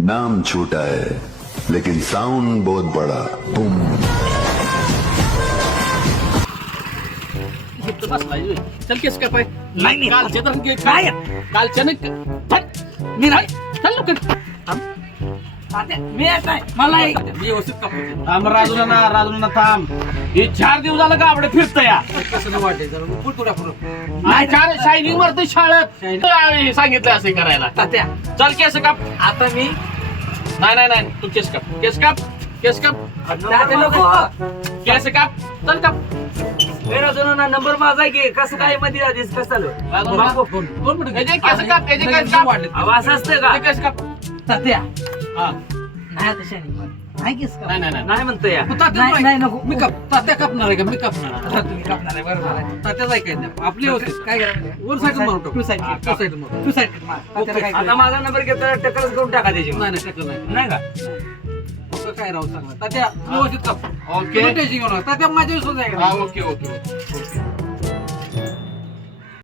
नाम छोटा है लेकिन साउंड बहुत बड़ा बूम फक्त बसलाय होय. चल केस का पाय नाही, नाही. कालचे तर घे. काय? कालच्या मी नाही चल लवकर तात्या, मी येत नाही. मला एक- मी व्यवस्थित कापतो. थांब थांब. हे चार दिवस झालं का आपलं फिरत या कसं नाही वाटेल जरा पुढ तुला पुढं नाही चार शायनिंग मारते शाळेत. आणि सांगितलं असं करायला. तात्या. चल केस काप. आता मी नाही नाही नाही. तू केस काप. केस काप. केस काप. तात्या नको. केस काप. चल काप. नंबर माझा आहे की? कसं काय मध्ये आधीच? कसं झालं केस काप केस काप. वाढले अहो, असं असतं का? केस काप. तात्या हा. नाही आता. नाही की स्का- नाही नाही नाही नाही म्हणतो या नाही नाही नको. मी काप तात्या कापणार आहे का? मी कापणार आहे. आता तुम्ही कापणार आहे बरोबर आहे. तात्याच ऐकायचं नाही. आपली व्यवस्थित. काय करायचं? वर साईड मारून टाकू टू साईड हा, टू साईड मारू टू साईड मार. तात्याला काय ओके. आता माझा नंबर घेतला टक्करच करून टाका त्याची नाही नाही टाकलं नाही नाही का? फक्त काय राहू सांगा. तात्या व्यवस्थित काप. ओके. टेन्शन घेऊ नका तात्या माझ्या विश्वास आहे? Okay okay okay.